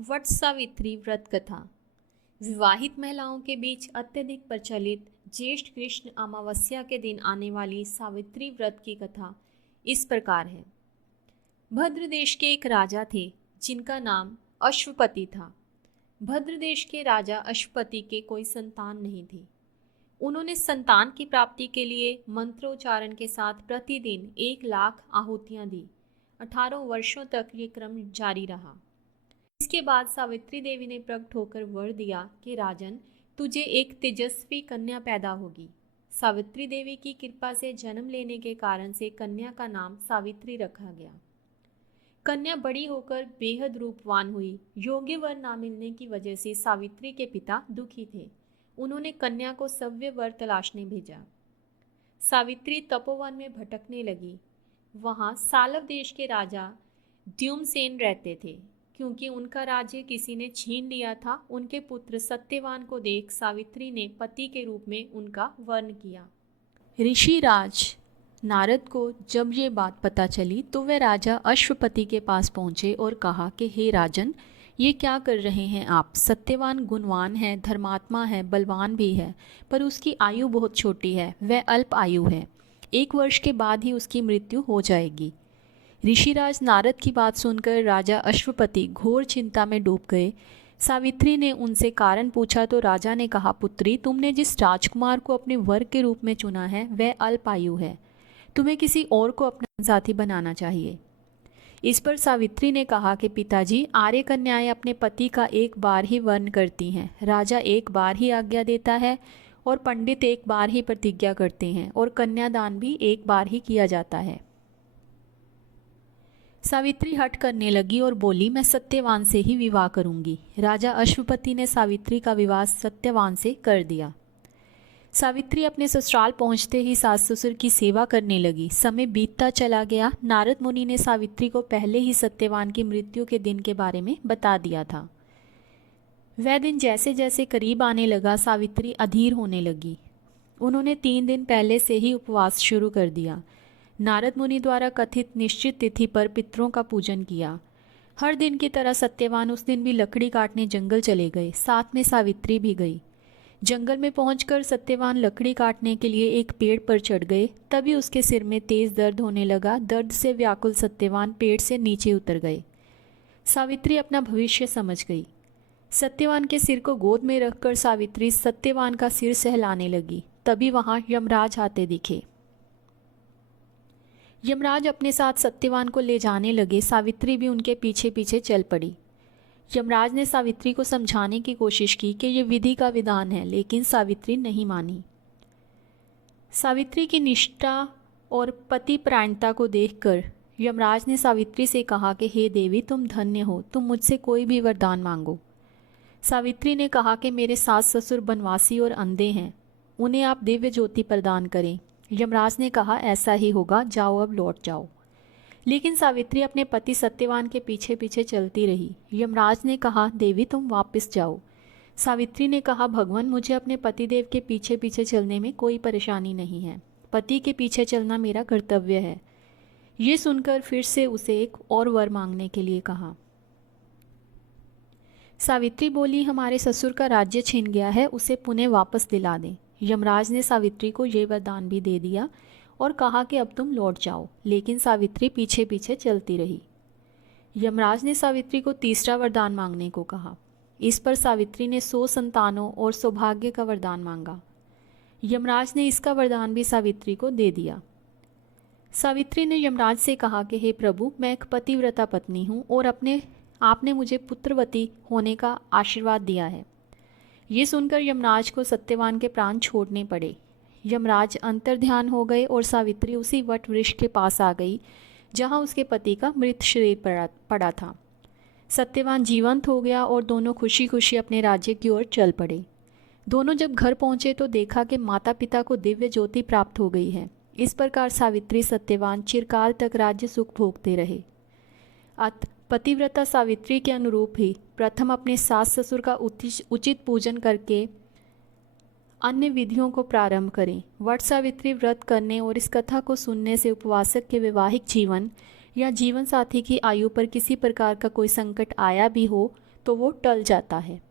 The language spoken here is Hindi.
वट सावित्री व्रत कथा। विवाहित महिलाओं के बीच अत्यधिक प्रचलित ज्येष्ठ कृष्ण अमावस्या के दिन आने वाली सावित्री व्रत की कथा इस प्रकार है। भद्र देश के एक राजा थे जिनका नाम अश्वपति था। भद्र देश के राजा अश्वपति के कोई संतान नहीं थी। उन्होंने संतान की प्राप्ति के लिए मंत्रोच्चारण के साथ प्रतिदिन 1,00,000 आहुतियां दी। 18 वर्षों तक ये क्रम जारी रहा। इसके बाद सावित्री देवी ने प्रकट होकर वर दिया कि राजन, तुझे एक तेजस्वी कन्या पैदा होगी। सावित्री देवी की कृपा से जन्म लेने के कारण से कन्या का नाम सावित्री रखा गया। कन्या बड़ी होकर बेहद रूपवान हुई। योग्य वर ना मिलने की वजह से सावित्री के पिता दुखी थे। उन्होंने कन्या को सव्य वर तलाशने भेजा। सावित्री तपोवन में भटकने लगी। वहां सालव देश के राजा द्युम्नसेन रहते थे। क्योंकि उनका राज्य किसी ने छीन लिया था, उनके पुत्र सत्यवान को देख सावित्री ने पति के रूप में उनका वर्ण किया। ऋषिराज नारद को जब ये बात पता चली तो वे राजा अश्वपति के पास पहुंचे और कहा कि हे राजन, ये क्या कर रहे हैं आप? सत्यवान गुणवान है, धर्मात्मा है, बलवान भी है, पर उसकी आयु बहुत छोटी है। वह अल्प आयु है। 1 वर्ष के बाद ही उसकी मृत्यु हो जाएगी। ऋषिराज नारद की बात सुनकर राजा अश्वपति घोर चिंता में डूब गए। सावित्री ने उनसे कारण पूछा तो राजा ने कहा, पुत्री, तुमने जिस राजकुमार को अपने वर के रूप में चुना है वह अल्पायु है। तुम्हें किसी और को अपना साथी बनाना चाहिए। इस पर सावित्री ने कहा कि पिताजी, आर्य कन्याएं अपने पति का एक बार ही वर्ण करती हैं। राजा एक बार ही आज्ञा देता है और पंडित एक बार ही प्रतिज्ञा करते हैं और कन्यादान भी एक बार ही किया जाता है। सावित्री हट करने लगी और बोली, मैं सत्यवान से ही विवाह करूंगी। राजा अश्वपति ने सावित्री का विवाह सत्यवान से कर दिया। सावित्री अपने ससुराल पहुंचते ही सास ससुर की सेवा करने लगी। समय बीतता चला गया। नारद मुनि ने सावित्री को पहले ही सत्यवान की मृत्यु के दिन के बारे में बता दिया था। वह दिन जैसे जैसे करीब आने लगा, सावित्री अधीर होने लगी। उन्होंने 3 दिन पहले से ही उपवास शुरू कर दिया। नारद मुनि द्वारा कथित निश्चित तिथि पर पितरों का पूजन किया। हर दिन की तरह सत्यवान उस दिन भी लकड़ी काटने जंगल चले गए। साथ में सावित्री भी गई। जंगल में पहुंचकर सत्यवान लकड़ी काटने के लिए एक पेड़ पर चढ़ गए। तभी उसके सिर में तेज दर्द होने लगा। दर्द से व्याकुल सत्यवान पेड़ से नीचे उतर गए। सावित्री अपना भविष्य समझ गई। सत्यवान के सिर को गोद में रखकर सावित्री सत्यवान का सिर सहलाने लगी। तभी वहां यमराज आते दिखे। यमराज अपने साथ सत्यवान को ले जाने लगे। सावित्री भी उनके पीछे पीछे चल पड़ी। यमराज ने सावित्री को समझाने की कोशिश की कि यह विधि का विधान है, लेकिन सावित्री नहीं मानी। सावित्री की निष्ठा और पतिपरायणता को देखकर यमराज ने सावित्री से कहा कि हे देवी, तुम धन्य हो, तुम मुझसे कोई भी वरदान मांगो। सावित्री ने कहा कि मेरे सास ससुर बनवासी और अंधे हैं, उन्हें आप दिव्य ज्योति प्रदान करें। यमराज ने कहा, ऐसा ही होगा, जाओ अब लौट जाओ। लेकिन सावित्री अपने पति सत्यवान के पीछे पीछे चलती रही। यमराज ने कहा, देवी तुम वापस जाओ। सावित्री ने कहा, भगवान, मुझे अपने पतिदेव के पीछे पीछे चलने में कोई परेशानी नहीं है। पति के पीछे चलना मेरा कर्तव्य है। ये सुनकर फिर से उसे एक और वर मांगने के लिए कहा। सावित्री बोली, हमारे ससुर का राज्य छीन गया है, उसे पुनः वापस दिला दें। यमराज ने सावित्री को ये वरदान भी दे दिया और कहा कि अब तुम लौट जाओ। लेकिन सावित्री पीछे पीछे चलती रही। यमराज ने सावित्री को तीसरा वरदान मांगने को कहा। इस पर सावित्री ने 100 संतानों और सौभाग्य का वरदान मांगा। यमराज ने इसका वरदान भी सावित्री को दे दिया। सावित्री ने यमराज से कहा कि हे प्रभु, मैं एक पतिव्रता पत्नी हूँ और आपने मुझे पुत्रवती होने का आशीर्वाद दिया है। ये सुनकर यमराज को सत्यवान के प्राण छोड़ने पड़े। यमराज अंतर्ध्यान हो गए और सावित्री उसी वट वृक्ष के पास आ गई जहां उसके पति का मृत शरीर पड़ा था। सत्यवान जीवंत हो गया और दोनों खुशी खुशी अपने राज्य की ओर चल पड़े। दोनों जब घर पहुंचे तो देखा कि माता पिता को दिव्य ज्योति प्राप्त हो गई है। इस प्रकार सावित्री सत्यवान चिरकाल तक राज्य सुख भोगते रहे। अत पतिव्रता सावित्री के अनुरूप ही प्रथम अपने सास ससुर का उचित पूजन करके अन्य विधियों को प्रारंभ करें। वट सावित्री व्रत करने और इस कथा को सुनने से उपवासक के वैवाहिक जीवन या जीवन साथी की आयु पर किसी प्रकार का कोई संकट आया भी हो तो वो टल जाता है।